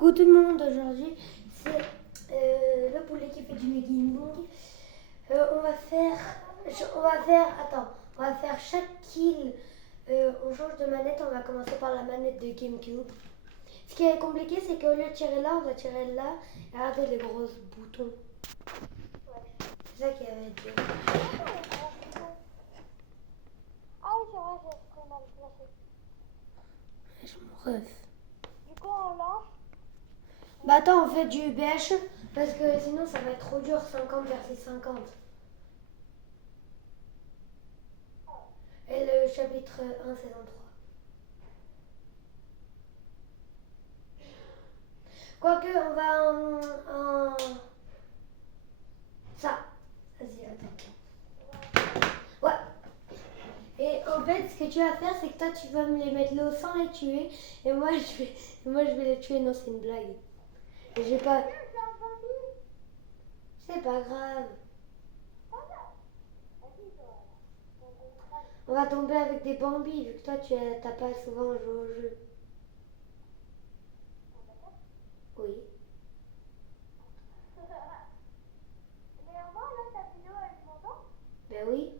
Coucou tout le monde, aujourd'hui c'est le poulet qui fait du gaming. On va faire chaque kill. On change de manette, on va commencer par la manette de GameCube. Ce qui est compliqué, c'est qu'au lieu de tirer là, on va tirer là et regardez les gros boutons. C'est ça qui avait dit. Ah oui, c'est vrai, j'ai très mal placé. Je me ref. Du coup, on lance. Bah attends, on fait du BH parce que sinon ça va être trop dur, 50 versus 50. Et le chapitre 1, saison 3. Quoique, on va en... Ça. Vas-y, attends. Ouais. Et en fait, ce que tu vas faire, c'est que toi, tu vas me les mettre là sans les tuer. Et moi, je vais les tuer. Non, c'est une blague. Et j'ai pas... C'est pas grave. On va tomber avec des bambis, vu que toi, tu t'as pas souvent joué au jeu. Oui. Mais moi, là, ta vidéo, elle m'entend? Ben oui.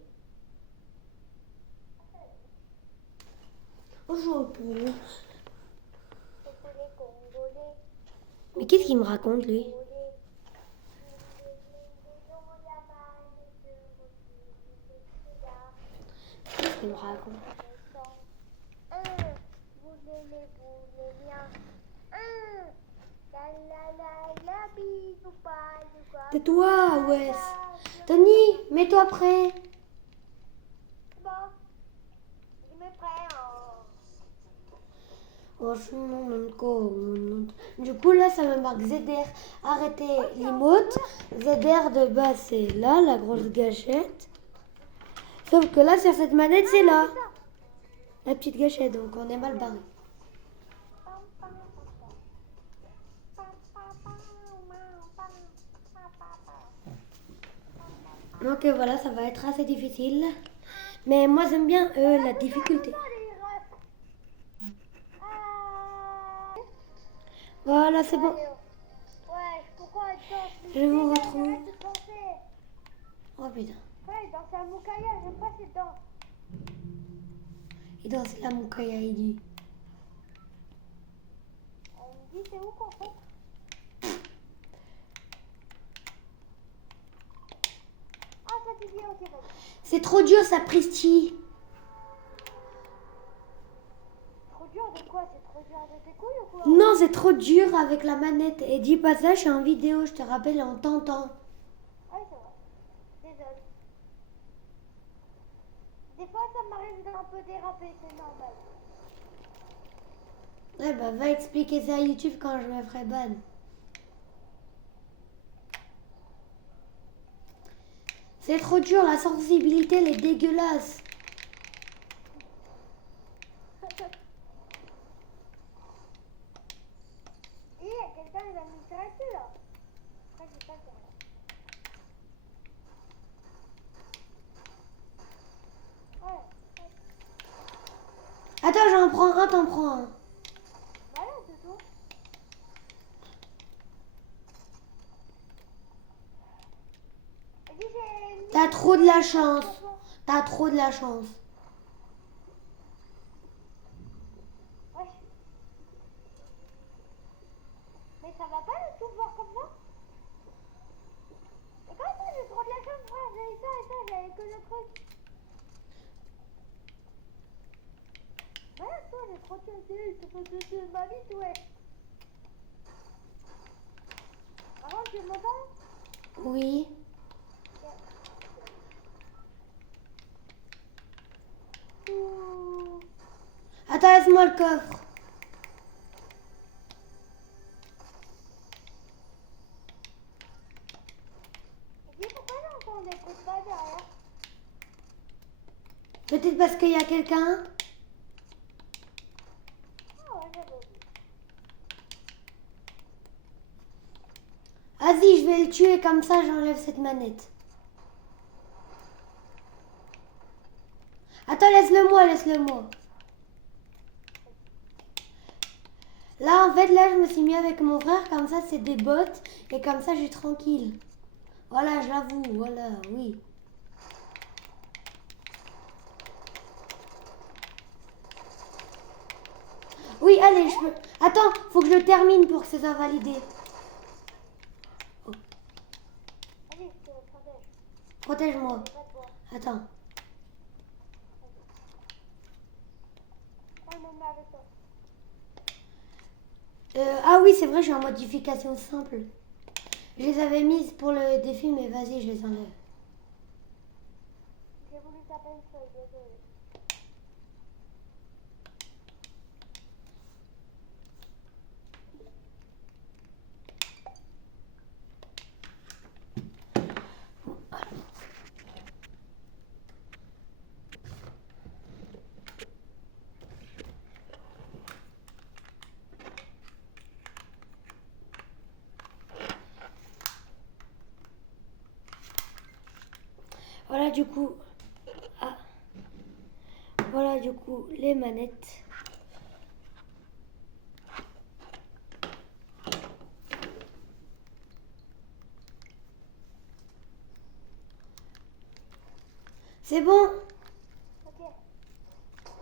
On joue au poule. Mais qu'est-ce qu'il me raconte, lui? Qu'est-ce qu'il me raconte? Vous les bien. La la la la bisou pas du quoi. Tais-toi, Wes. Tony, mets-toi prêt. Bon, je me prends. Du coup, là, ça me marque ZR. Arrêtez l'emote. ZR de base, c'est là, la grosse gâchette. Sauf que là, sur cette manette, c'est là. La petite gâchette, donc on est mal barré. Donc voilà, ça va être assez difficile. Mais moi, j'aime bien la difficulté. Voilà, c'est bon. Ouais, pourquoi elle danse? Je vous retrouve. Arrête de danser. Oh putain. Ouais, il danse à Moukaya, j'aime pas cette danse. Il danse la moukaya, il dit. Elle me dit, c'est où qu'on fait? Ah, ça t'est bien, ok, vas-y. C'est trop dur, ça, Pristi. Trop dur de quoi? C'est trop dur de tes couilles ou quoi? Non, c'est trop dur avec la manette. Et dis pas ça, je suis en vidéo, je te rappelle, en t'entend. Ouais, c'est vrai. Désolé. Des fois, ça m'arrive d'un peu déraper, c'est normal. Ouais, bah va expliquer ça à YouTube quand je me ferai ban. C'est trop dur, la sensibilité, elle est dégueulasse. Et quelqu'un, il va me tirer dessus, là. Après, j'ai pas le temps. Ouais. Attends, j'en prends un, t'en prends un. Voilà, c'est tout. Et puis, j'ai... T'as trop de la chance. T'as trop de la chance. Ouais. Mais ça va pas le tout voir comme ça? Et comment ça, j'ai trop de la chance, frère? J'avais ça et ça, j'avais que le truc. Voilà, toi, j'ai trop de chance. C'est ma vie, ouais. Avant, tu m'entends? Oui. Attends, laisse-moi le coffre. Et puis, pourquoi j'entends des coups de pas derrière? Peut-être parce qu'il y a quelqu'un. Ah ouais, j'avais oublié. Vas-y, je vais le tuer comme ça, j'enlève cette manette. Attends, laisse-le moi, laisse-le moi. Là, en fait, là, je me suis mis avec mon frère, comme ça, c'est des bottes, et comme ça, je suis tranquille. Voilà, je l'avoue, voilà, oui. Oui, allez, je peux... Attends, faut que je le termine pour que ça soit validé. Oh, Allez, je te protège. protège-moi. Pas de bois. Attends. Emmène-moi avec toi. Ah oui, c'est vrai, je suis en modification simple. Je les avais mises pour le défi, mais vas-y, je les enlève. J'ai voulu taper une feuille, désolé. Voilà, du coup... Ah. Voilà, du coup, les manettes. C'est bon? Ok.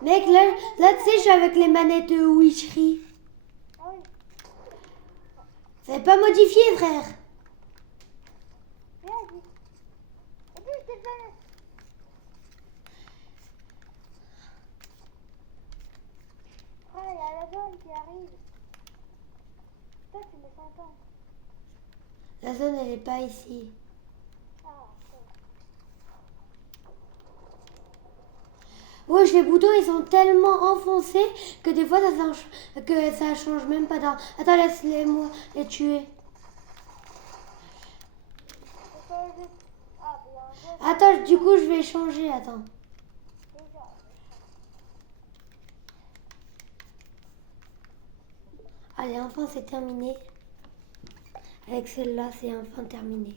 Mec, là tu sais, je suis avec les manettes Witchery. Ah oui. Ça n'est pas modifié, frère. Viens, dis. Et puis, je t'ai fait. Frère, il y a la zone qui arrive. Toi, tu mets 100 ans. La zone, elle n'est pas ici. Ah, ok. Wesh, les boutons, ils sont tellement enfoncés que des fois, ça change même pas d'ordre. Attends, laisse-les-moi les tuer. C'est pas juste. Ah, mais il y a un gros. Attends, du coup, je vais changer, attends. Déjà. Allez, enfin, c'est terminé. Avec celle-là, c'est enfin terminé.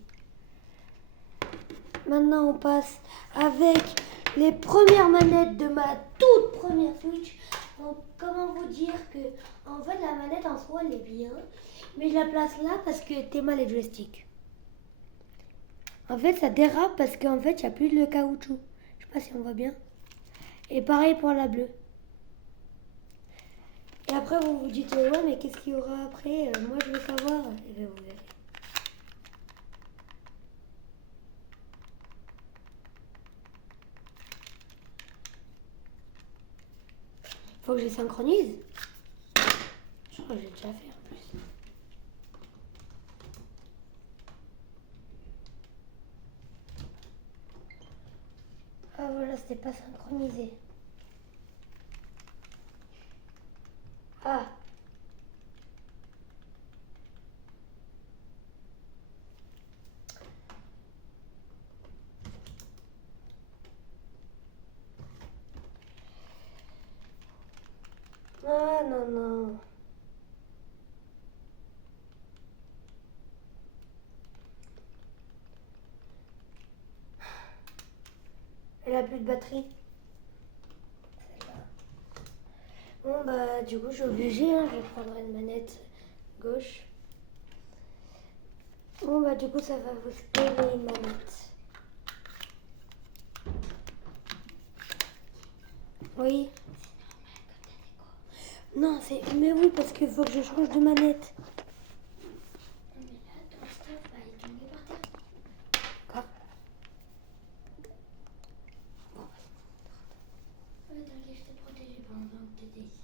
Maintenant, on passe avec les premières manettes de ma toute première Switch. Donc, comment vous dire que, en fait, la manette en soi, elle est bien. Mais je la place là parce que t'es mal les joysticks. En fait, ça dérape parce qu'en fait, il n'y a plus de caoutchouc. Je sais pas si on voit bien. Et pareil pour la bleue. Et après, vous vous dites, ouais, mais qu'est-ce qu'il y aura après? Moi, je veux savoir. Et bien, vous verrez. Faut que je les synchronise. Je crois que j'ai déjà fait en plus. Ah voilà, c'était pas synchronisé. Ah. Ah non, non. Elle a plus de batterie. Bon bah du coup je suis obligée, hein, je vais prendre une manette gauche. Bon bah du coup ça va vous spoiler une manette. Oui. Non c'est... Mais oui parce qu'il faut que je change de manette. Non mais là ton stuff va être tombé par terre. Quoi? Bon. Ouais t'inquiète, je t'ai protégé pendant que t'étais ici.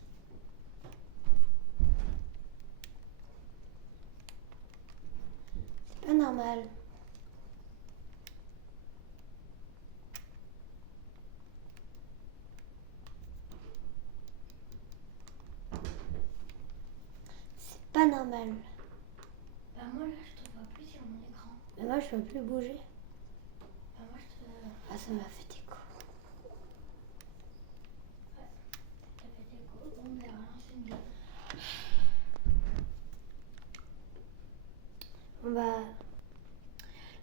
C'est pas normal. C'est pas normal. Bah moi là je te vois plus sur mon écran. Mais moi je peux plus bouger. Bah moi je te... Ah ça m'a fait écho. Ouais, ça fait écho. Bon ben relance une game. Bon bah...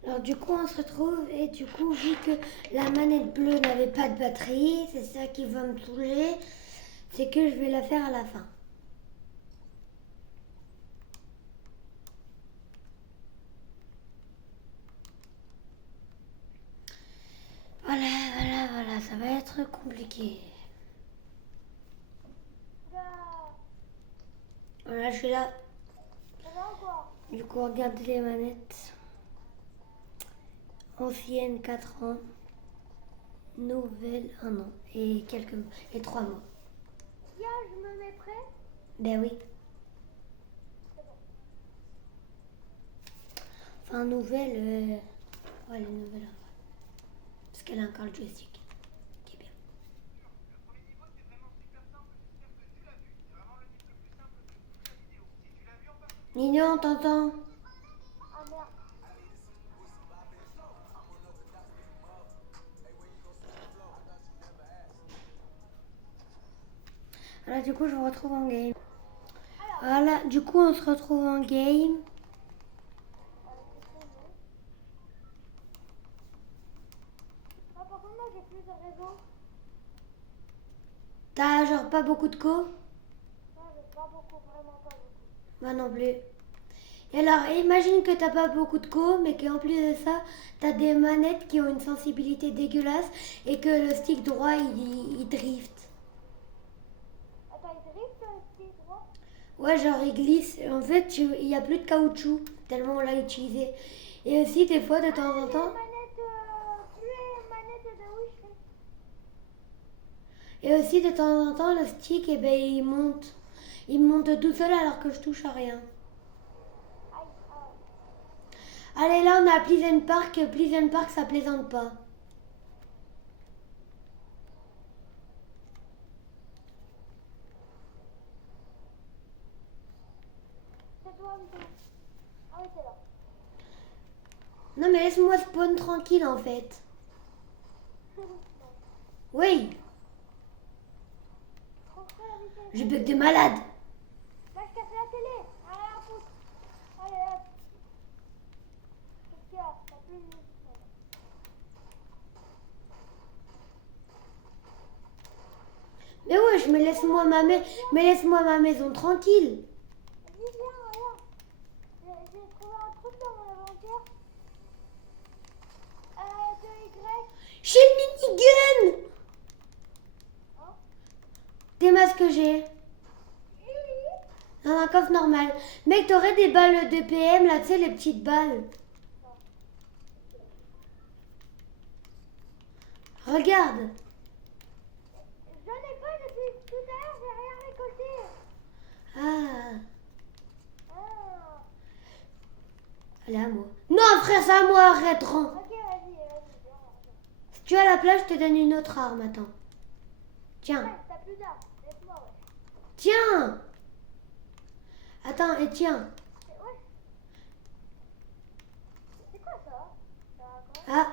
Alors du coup on se retrouve et du coup vu que la manette bleue n'avait pas de batterie, c'est ça qui va me saouler, c'est que je vais la faire à la fin. compliqué. Gars, Voilà, je suis là. ça va ou quoi? Du coup, regardez les manettes. Ancienne, 4 ans. Nouvelle, 1 an. Et 3 mois. Tiens, je me mets prêt. Ben oui. C'est bon. Enfin, nouvelle. Ouais, les nouvelles. Parce qu'elle a encore le joystick. Qui est bien. Nino, on t'entend? Ah merde. Voilà, du coup, je vous retrouve en game. Alors, Voilà, du coup, on se retrouve en game. qu'est-ce que j'ai? Ah, par contre, moi, j'ai plus de réseau. T'as genre pas beaucoup de co? Non, j'ai pas beaucoup, vraiment pas beaucoup. Moi non plus. Et alors, imagine que t'as pas beaucoup de co, mais qu'en plus de ça, t'as des manettes qui ont une sensibilité dégueulasse et que le stick droit, il drift. Attends, il drift le stick droit? Ouais, genre il glisse. En fait, il y a plus de caoutchouc, tellement on l'a utilisé. Et aussi, des fois, de temps en temps... Plus les manettes de Wish. Et aussi, de temps en temps, le stick, eh ben, il monte. Il monte tout seul alors que je touche à rien. Aïe, Allez, là, on a Pleasant Park. Pleasant Park, ça plaisante pas. c'est toi, Vito. Ah oui, t'es là. Non, mais laisse-moi spawn tranquille, en fait. Oui, Transfert la vitesse. je bug de malade. Bah, je casse la télé. Allez, à foutre. Allez, hop. Qu'est-ce qu'il y a? T'as plus de musique. Mais wesh, mais laisse-moi ma maison tranquille. Vas-y, viens, regarde. J'ai trouvé un truc dans mon inventaire. De Y. J'ai le minigun. Hein? Des masques que j'ai. Dans un coffre normal. Mec, t'aurais des balles de PM, là, tu sais, les petites balles. Regarde. J'en ai pas depuis tout à l'heure, j'ai rien récolté. Ah, Ah. elle est à moi. Non, frère, c'est à moi, arrête, rends. Ok, vas-y, viens. Si tu as la plage, je te donne une autre arme, attends. Tiens, Ouais, t'as plus d'armes, laisse-moi, ouais. tiens. Attends, et tiens. Ouais. C'est quoi ça? Ça va quoi? Ah,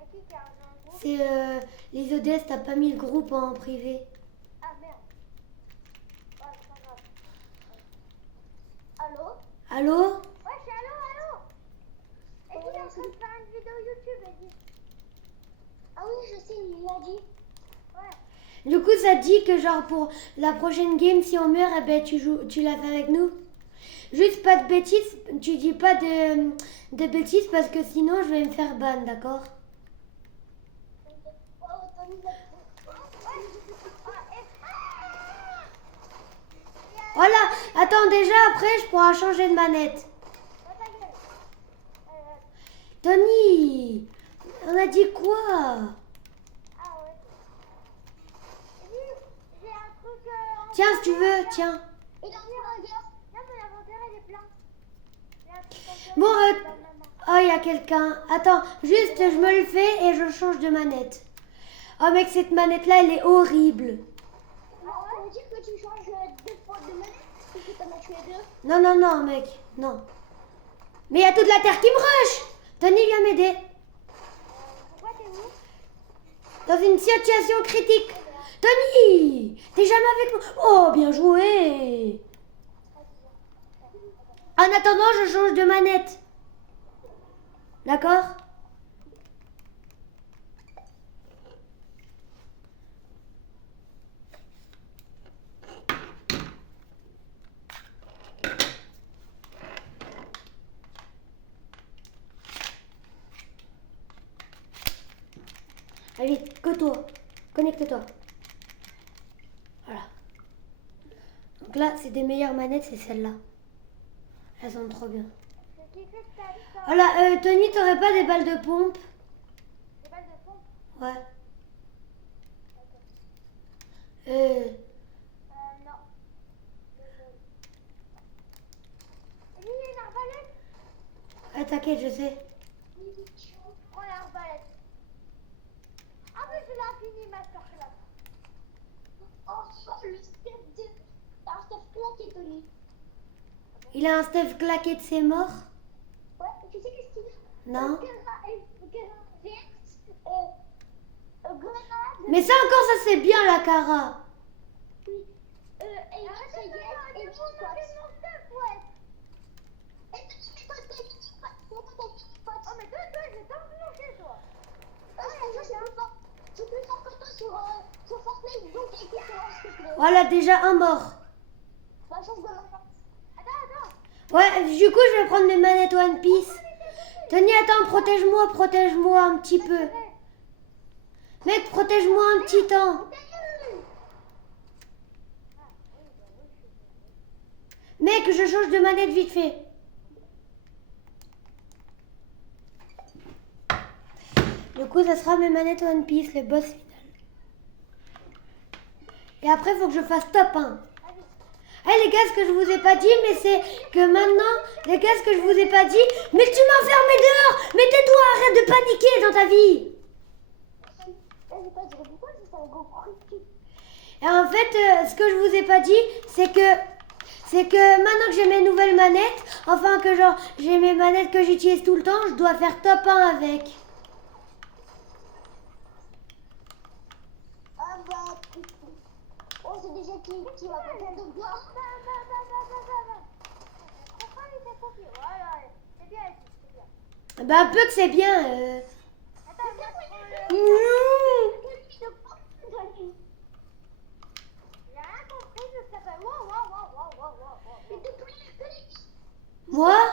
Y'a qui a rejoint le groupe? c'est les ODS, t'as pas mis le groupe en privé. Ah merde. Ouais, c'est pas grave. Allô? Allô? Ouais, c'est allô? Et tu es en train de faire une vidéo YouTube, Eddie. Ah oui, je sais, il l'a dit. Ouais. Du coup, ça dit que genre pour la prochaine game, si on meurt, eh ben tu la fais avec nous. Juste pas de bêtises, tu dis pas de bêtises parce que sinon je vais me faire ban, d'accord? Voilà, attends, déjà après je pourrai changer de manette. Tony, on a dit quoi? Ah ouais. J'ai un truc Tiens, si tu veux, tiens. Il a un gars. Non, mais l'inventaire, il est plein. Il y a un truc comme ça. Bon, Dans ma main. oh, il y a quelqu'un. Attends, juste je me le fais et je change de manette. Oh mec, cette manette-là, elle est horrible. Ah ouais? Ça veut dire que tu changes 2 fois de manette? Parce que t'en as tué 2. Non, non, non, mec, non. Mais il y a toute la terre qui me rush. Tony, viens m'aider. Pourquoi t'es où? Dans une situation critique. Tony, t'es jamais avec moi. Oh, bien joué. En attendant, je change de manette. D'accord? Allez, vite, que toi. Connecte-toi. Voilà. Donc là, c'est des meilleures manettes, c'est celles-là. Elles sont trop bien. J'ai kiffé ça. Voilà, Tony, t'aurais pas des balles de pompe? Des balles de pompe. Ouais. Non. Et lui, il y a une arbalète. Ah, t'inquiète, je sais. Prends l'arbalète. Ah, mais je l'ai fini, masterclass. Oh, le step de... Un step claqué, Tony. Il a un Steph claqué de ses morts? Ouais, tu sais qu'est-ce qu'il a? Non. Grenade. Mais ça encore, ça c'est bien la Cara. Oui. Et mon step, ouais. Et Tony, mais toi, t'es mini-pote. Oh, mais toi, je vais t'enflancher, toi. Je peux faire photo sur Fortnite, donc écoute, s'il te plaît. Voilà, déjà un mort. Ma chance de ma... Attends. Ouais, du coup, je vais prendre mes manettes One Piece. Tony, attends, protège-moi un petit peu. Mec, protège-moi un petit temps. Mec, je change de manette vite fait. Du coup, ça sera mes manettes One Piece, le boss final. Et après, il faut que je fasse top 1. Eh les gars, ce que je vous ai pas dit, mais c'est que maintenant, les gars, ce que je vous ai pas dit, mais tu m'as enfermé dehors. Mais tais-toi, arrête de paniquer dans ta vie. Et en fait, ce que je vous ai pas dit, c'est que maintenant que j'ai mes nouvelles manettes, enfin que genre j'ai mes manettes que j'utilise tout le temps, je dois faire top 1 avec. Ah bah, oh c'est déjà qui va faire de boire. Voilà, c'est bien, c'est bien. Bah un peu que c'est bien. Attends, j'ai rien compris de ce que ça fait. Wow.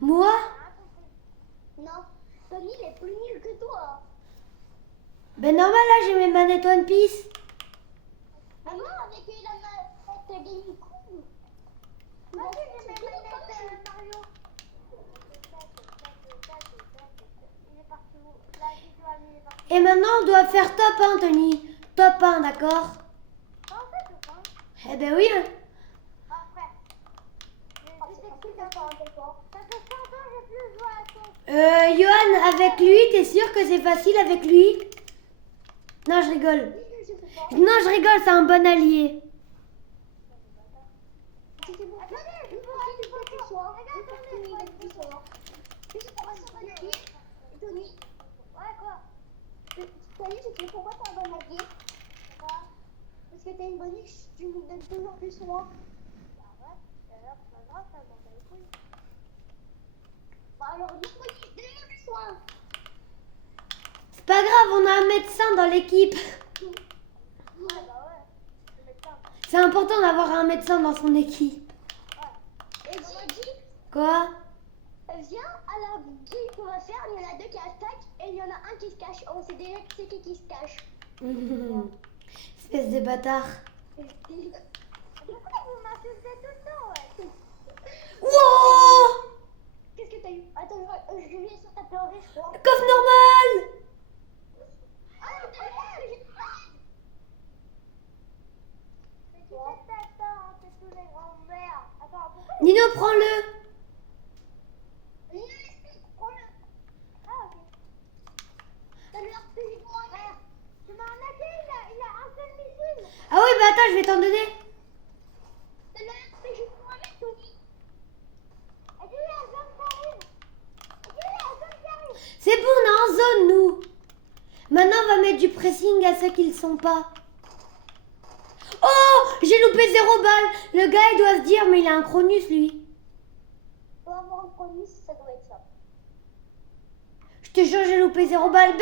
Moi? Non, Tony il est plus nul que toi. Ben normal là j'ai mes manettes One Piece. Mais moi avec la manette GameCube. Moi j'ai mes manettes Mario. Il est parti où? La vidéo il est parti. Et maintenant on doit faire top 1 Tony. Top 1, d'accord? En fait, ou pas? Eh ben oui. Après. Ça fait 100 ans que j'ai plus joué à ton. Johan, avec lui, t'es sûr que c'est facile avec lui? Non, je rigole. Non, je rigole, c'est un bon allié. Tony, je sais pourquoi t'es un bon allié? Parce que t'as une bonus, tu me donnes toujours plus soin. Bah ouais, alors c'est pas grave, ça m'en bat les couilles. Bah alors dis-moi, donne-moi plus soin. C'est pas grave, on a un médecin dans l'équipe. Ouais, bah ouais, le médecin. C'est important d'avoir un médecin dans son équipe. Et dis, Quoi? viens à la game qu'on va faire, il y en a deux qui attaquent et il y en a un qui se cache. On sait déjà qui c'est qui se cache. Espèce de bâtard. Pourquoi vous m'insultez tout le temps, ouais? Wow! Qu'est-ce que t'as eu? Attends, je viens sur ta pleurer, je crois. Coffre normal! Ah, mais t'as vu, j'ai mais tu sais, attends, c'est tous les grands-mères. Attends, pourquoi? Nino, prends-le. Prends-le. Ah, ok. T'as le RPG pour un mère. Tu m'as arnaqué, il a un seul missile. Ah oui, bah attends, je vais t'en donner. T'as le RPG pour un mec, Tony. Et dis-lui à Zone qui arrive. Dis-lui à Zone qui arrive. C'est bon, on est en zone, nous. Maintenant, on va mettre du pressing à ceux qui le sont pas. Oh, j'ai loupé 0 balle. Le gars, il doit se dire, mais il a un Cronus, lui. Pour avoir un Cronus, ça doit être ça. Je te jure, j'ai loupé 0 balle.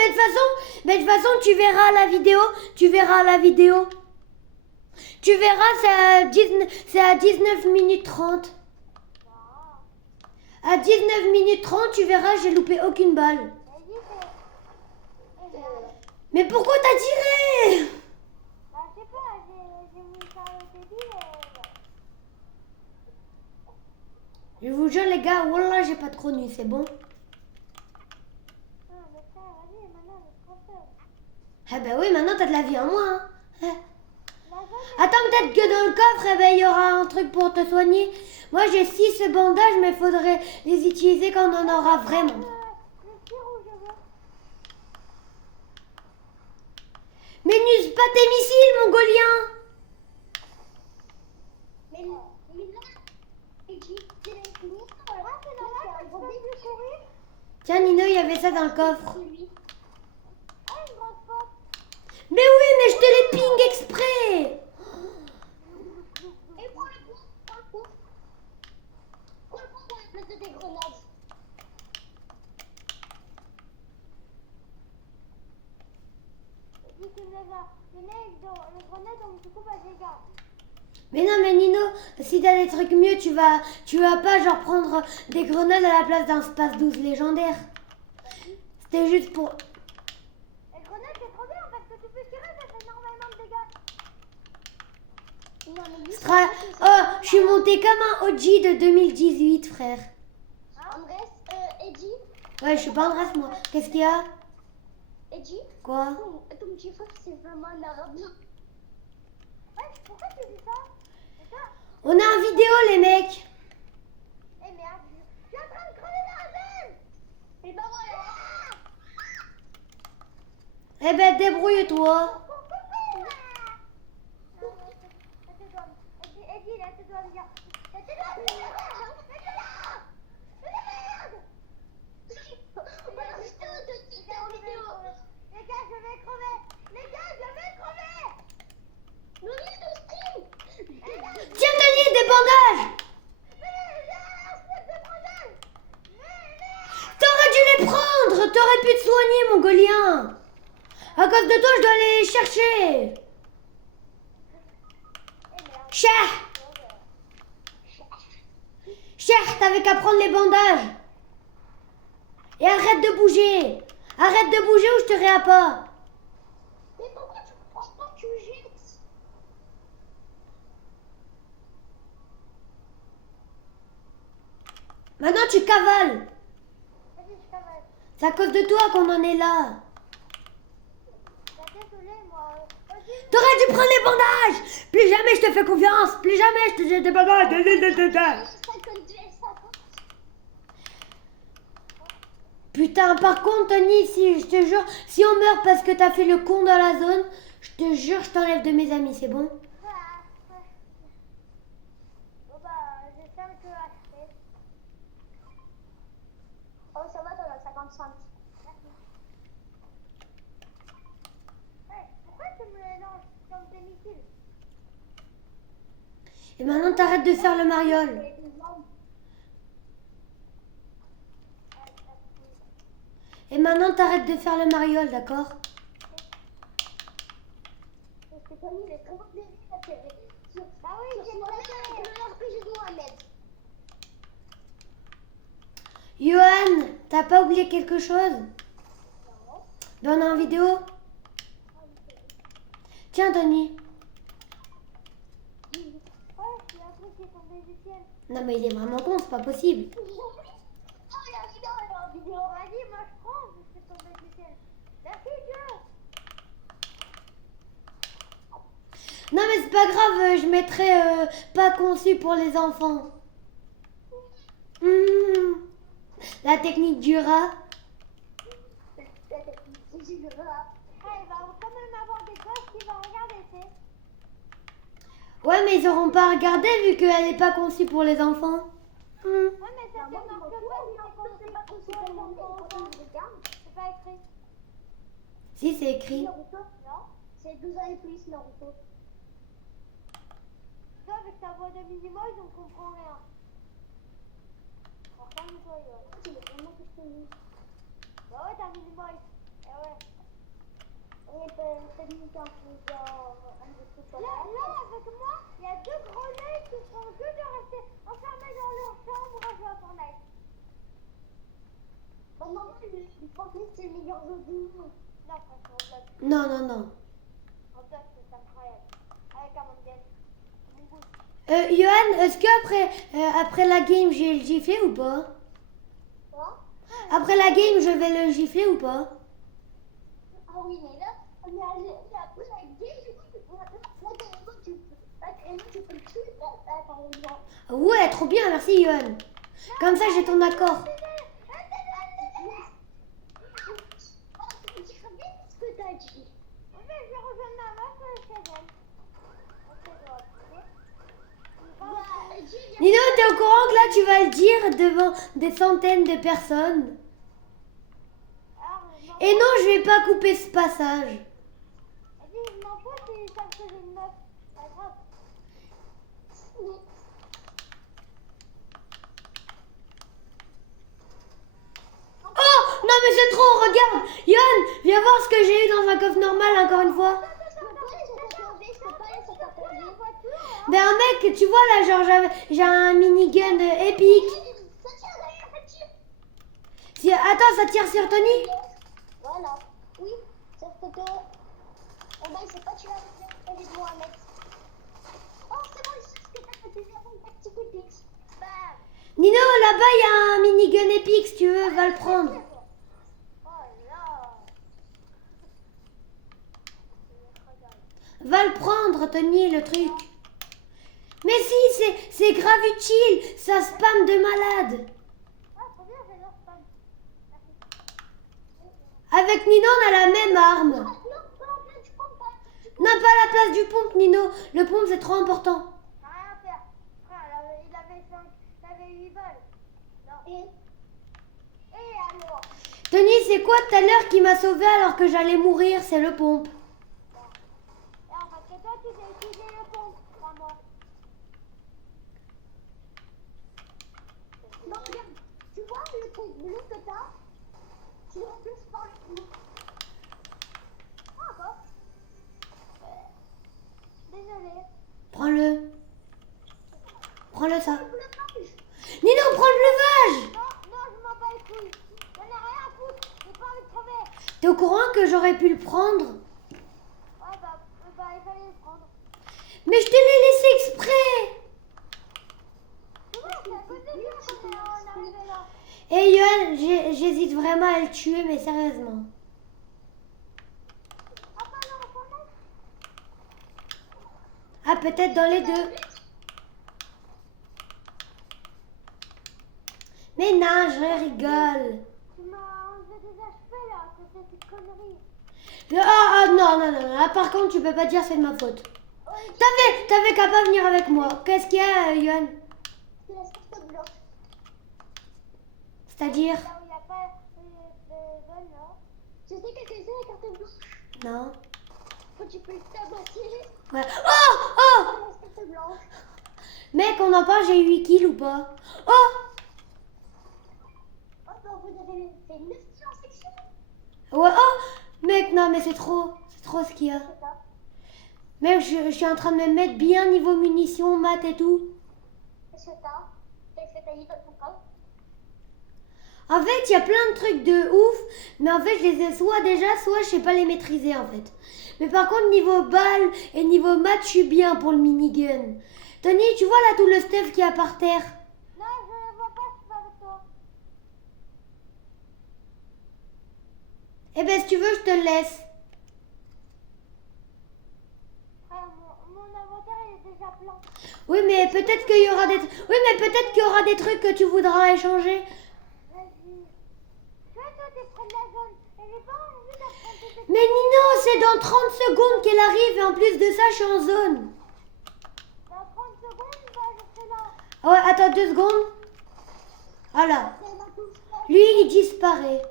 Mais de toute façon, tu verras la vidéo. Tu verras la vidéo. Tu verras, c'est à 19 minutes 30. À 19 minutes 30, tu verras, j'ai loupé aucune balle. Mais pourquoi t'as tiré? Bah, je sais pas, j'ai mis ça au début et... Je vous jure les gars, wallah j'ai pas de chrono, c'est bon? Ah, mais frère, vas-y, maintenant, je te confirme. Ah bah oui, maintenant t'as de la vie en moins. Hein. La zone Attends, peut-être que dans le coffre, eh ben, il y aura un truc pour te soigner. Moi j'ai 6 bandages, mais faudrait les utiliser quand on en aura vraiment. le tir où je veux. Mais n'use pas tes missiles, mongolien! Mais là, et j'ai fini. Ah, c'est normal que je peux plus courir. Tiens, Nino, il y avait ça dans le coffre. Ah, une grande porte. Mais oui, mais je te les ping exprès! Et pour le coup, pour le coup, on va mettre des grenades. Et puis tu me laisses là. Les grenades, donc du coup, bah, je les garde. Mais non, mais Nino, si t'as des trucs mieux, tu vas pas genre prendre des grenades à la place d'un Space 12 légendaire. C'était juste pour... Les grenades, c'est trop bien parce que tu peux tirer, ça fait énormément de dégâts. Non, mais lui, Oh, je suis monté comme un OG de 2018, frère. Andrés, Edgy, Ouais, je suis pas en race, moi. Qu'est-ce qu'il y a? Edgy, Quoi? ton petit frère, c'est vraiment un arabe. Ouais, pourquoi tu dis ça? C'est ça? On a un vidéo, les mecs. Eh merde, je suis en train de crever dans la zone. Et bah voilà. Eh ben, débrouille-toi. Eddie, là, tu dois me dire. Tu dois me dire. Les gars, je vais crever. Les gars, je vais crever. Nous vient de stream. Tiens, Denis, des bandages. T'aurais dû les prendre. T'aurais pu te soigner, mongolien. À cause de toi, je dois aller les chercher. Cher. Cher, t'avais qu'à prendre les bandages. Et arrête de bouger. Arrête de bouger ou je te réapporte. Mais pourquoi tu prends pas, tu jettes? Maintenant, tu cavales. Vas-y, je cavale. C'est à cause de toi qu'on en est là. Bah, désolé, moi. Vas-y. T'aurais dû prendre les bandages. Plus jamais je te fais confiance. Plus jamais je te jette des bandages. Putain, par contre, Tony, si je te jure, si on meurt parce que t'as fait le con dans la zone, je te jure, je t'enlève de mes amis, c'est bon? Bon bah, j'espère que acheter. Oh, ça va, t'en as 55. Merci. Hey, pourquoi tu me lances comme des missiles? Et maintenant, t'arrêtes de faire le mariole. Et maintenant, t'arrêtes de faire le mariole, d'accord? Parce que Tony, il est trop plaisir à faire. Bah oui, j'ai préféré le RPG de Mohamed. Johan, t'as pas oublié quelque chose? Non. Ben, on est en vidéo. Tiens, Tony. Ouais, c'est un truc qui est tombé du ciel. Non, mais il est vraiment con, c'est pas possible. Oh, il y a une vidéo. Vas-y, moi je prends, vu que c'est tombé du ciel. Merci Dieu. Non, mais c'est pas grave, je mettrai pas conçu pour les enfants. La technique du rat. Ah, il va quand même avoir des gosses qui vont regarder, tu sais. Ouais, mais ils auront pas regardé vu qu'elle est pas conçue pour les enfants. Ouais, mais ça te marque pas si c'est pas conçu pour les enfants. C'est pas écrit. Si, c'est écrit. Naruto? Non. C'est 12 ans et plus, Naruto. Toi, avec ta voix de Minimoys, on comprend rien. Alors, calme-toi, Yoann. Tu veux vraiment que je te dise? Bah ouais, t'as Minimoys. Eh ouais. Et t'as mis un peu un de trucs comme ça. Là, avec moi, il y a deux grenades qui font que de rester enfermés dans leur chambre à jouer à Fortnite. Bah non, mais Fortnite, c'est le meilleur jeu du monde. Non, franchement, on bloque. Non, non, non. On bloque, c'est incroyable. Avec un monde. Mon goût. Johan, est-ce que après la game, j'ai le gifler ou pas? Quoi? Après la game, je vais le gifler ou pas? Ah oui, mais là, on est allé après la game. Tu peux le tuer, par exemple. Ouais, trop bien, merci Johan. Comme ça, j'ai ton accord. Tu ferais bien ce que t'as dit. Mais je vais rejoindre ma meuf chez elle. Nino, t'es au courant que là, tu vas le dire devant des centaines de personnes? Et non, je vais pas couper ce passage. Je m'en fous si ça me faisait une meuf. Pas grave. Oh, non mais c'est trop, regarde. Johan, viens voir ce que j'ai eu dans un coffre normal encore une fois. Ben un mec, tu vois là, genre j'ai un minigun épique. Attends, ça tire sur Tony? Voilà. Oui, sauf que oh ben c'est pas tu l'as fait de Mohamed. Oh c'est bon, je sais ce que t'as fait déjà avec ta petite épix. Bah. Nino, là-bas il y a un minigun épique, si tu veux, va le prendre. Oh là. Va le prendre, Tony, le truc. Mais si, c'est grave utile, ça spam de malade. Ah, trop bien, j'adore spam. Avec Nino, on a la même arme. Non, tu prends pas. Non, pas à la place du pompe, Nino. Le pompe, c'est trop important. Rien à faire. Frère, il avait 8 balles. Non. Et alors? Tony, c'est quoi tout à l'heure qui m'a sauvé alors que j'allais mourir? C'est le pompe. Et en fait, que toi, tu t'es utilisé le pompe, pas moi. Non, regarde. Tu vois le truc bleu que t'as? Tu le remplaces par le bleu. Ah, quoi? Désolé. Prends-le. Prends-le, ça. Le bleu. Nino, prends le levage. Non, je m'en bats les couilles. J'en ai rien à foutre. J'ai pas envie de crever. T'es au courant que j'aurais pu le prendre? Ouais, bah, il fallait le prendre. Mais je te l'ai laissé exprès. Tu vois, c'est à cause de ça qu'on est arrivé là. Et Yoann, j'hésite vraiment à le tuer, mais sérieusement. Ah, bah non, comment? Ah, peut-être dans les deux. Mais non, je rigole. Tu m'as enlevé des HP là, à cause de cette connerie. Non, non, non, là par contre, tu peux pas dire c'est de ma faute. T'avais qu'à pas venir avec moi. Qu'est-ce qu'il y a, Yoann? C'est la carte blanche. C'est-à-dire? Là où il n'y a pas de vol là. Tu sais que c'est la carte blanche? Non. Quand tu peux le tabasser. Ouais. Oh! Oh! La carte blanche. Mec, on en parle, j'ai 8 kills ou pas? Oh! Oh, bah vous avez fait 9 kills en section. Ouais, oh! Mec, non, mais c'est trop. C'est trop ce qu'il y a. C'est ça. Mec, je suis en train de me mettre bien niveau munitions, maths et tout. Qu'est-ce que t'as? Qu'est-ce que t'as dit dans ton corps? En fait, il y a plein de trucs de ouf, mais en fait, je les ai soit déjà, soit je sais pas les maîtriser en fait. Mais par contre, niveau balle et niveau maths, je suis bien pour le minigun. Tony, tu vois là tout le stuff qu'il y a par terre? Non, je vois pas, c'est pas avec toi. Eh ben, si tu veux, je te le laisse. Frère, mon inventaire il est déjà plein. Oui, mais peut-être qu'il y aura des... Oui, mais peut-être qu'il y aura des trucs que tu voudras échanger. Vas-y. Toi, t'es près de la zone. Et j'ai pas envie d'affronter cette... Mais Nino, c'est dans 30 secondes qu'elle arrive et en plus de ça, je suis en zone. Dans 30 secondes, bah, je serai là. Ah ouais, attends 2 secondes. Voilà. C'est ma touche. Lui, il disparaît.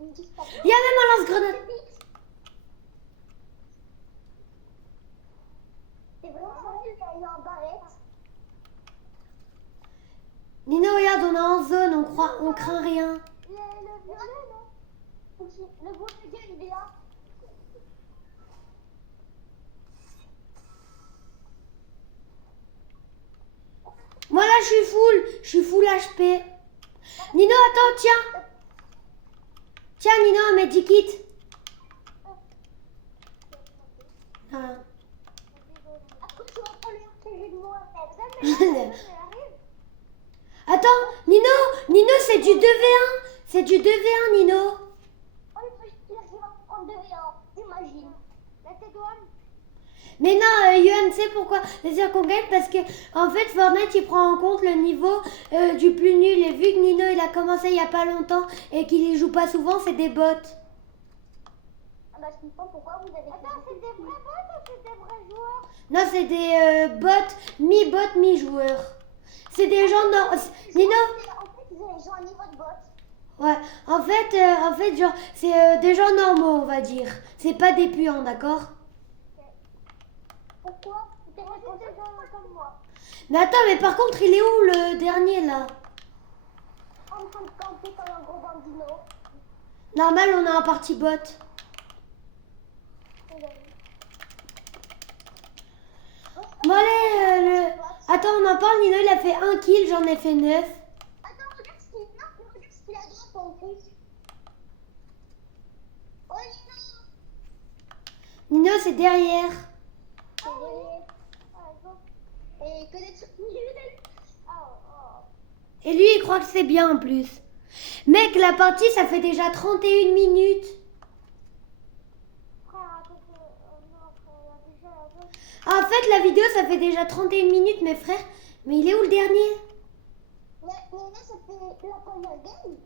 Ils me disent pas. Il y a même un lance-grenade. C'est vraiment lui qui a eu en barrette. Nino, regarde, on est en zone, on craint rien. Il y a le violet, non? Le beau gars, il est là. Moi là, je suis full HP. Nino, attends, tiens. Tiens, Nino, un medikit. Attends, Nino, c'est du 2v1. C'est du 2v1, Nino. Oh, il arrive à prendre 2v1, t'imagines. La tête douane. Mais non, Yohan, tu sais pourquoi? C'est-à-dire qu'on gagne parce que, en fait, Fortnite, il prend en compte le niveau du plus nul. Et vu que Nino, il a commencé il y a pas longtemps et qu'il y joue pas souvent, c'est des bots. Ah bah, je comprends pourquoi vous avez... Attends, c'est des vrais bots ou c'est des vrais joueurs? Non, c'est des bots, mi-joueurs. C'est des gens... Nino? En fait, ils ont un niveau de bot. Ouais, en fait, genre, c'est des gens normaux, on va dire. C'est pas des puants, d'accord? Pourquoi? T'es des gens comme moi. Mais attends, mais par contre, il est où le dernier, là? En train de camper comme un gros bambino. Normal, on a un party bot. Bon, allez, attends, on en parle, Nino, il a fait 1 kill, j'en ai fait 9. Attends, regarde ce qu'il a droit en plus. Oh, Nino! Nino, c'est derrière. Ah oui. Et que des trucs nuls. Et lui, il croit que c'est bien en plus. Mec, la partie, ça fait déjà 31 minutes. En fait, la vidéo, ça fait déjà 31 minutes, mes frères. Mais il est où le dernier? Mais là, ça fait la première game.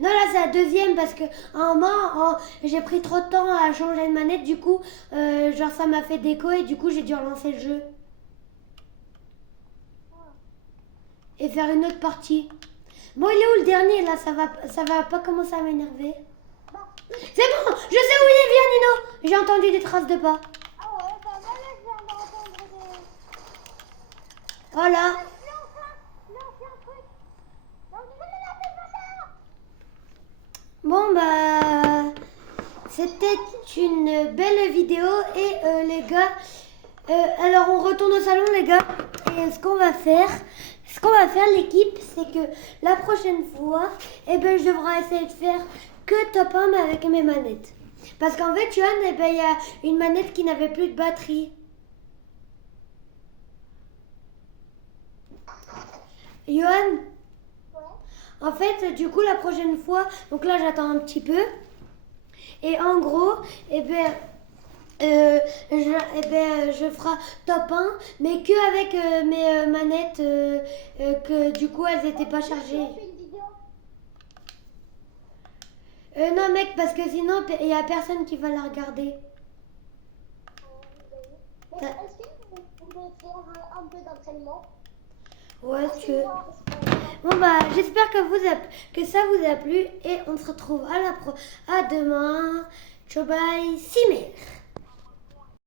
Non, là, c'est la deuxième parce que un moment, j'ai pris trop de temps à changer de manette. Du coup, genre, ça m'a fait déco et du coup, j'ai dû relancer le jeu. Et faire une autre partie. Bon, il est où le dernier, là? Ça va pas commencer à m'énerver. C'est bon, je sais où il est, viens, Nino. J'ai entendu des traces de pas. Ah ouais, bah là, je viens d'entendre des... Voilà. Lance un truc. Non, Bon, bah, c'était une belle vidéo. Et les gars, alors on retourne au salon, les gars. Et ce qu'on va faire, l'équipe, c'est que la prochaine fois, eh ben, je devrais essayer de faire que top 1 mais avec mes manettes. Parce qu'en fait, Johan, eh ben, il y a une manette qui n'avait plus de batterie. Johan, en fait, du coup, la prochaine fois, donc là, j'attends un petit peu. Et en gros, eh ben, je ferai top 1, mais que avec mes manettes que du coup, elles n'étaient pas chargées. Non, mec, parce que sinon, il n'y a personne qui va la regarder. Est-ce que vous pouvez faire un peu d'entraînement? Ouais, si tu veux. Bon, bah, j'espère que ça vous a plu et on se retrouve à demain. Ciao, bye, Simer.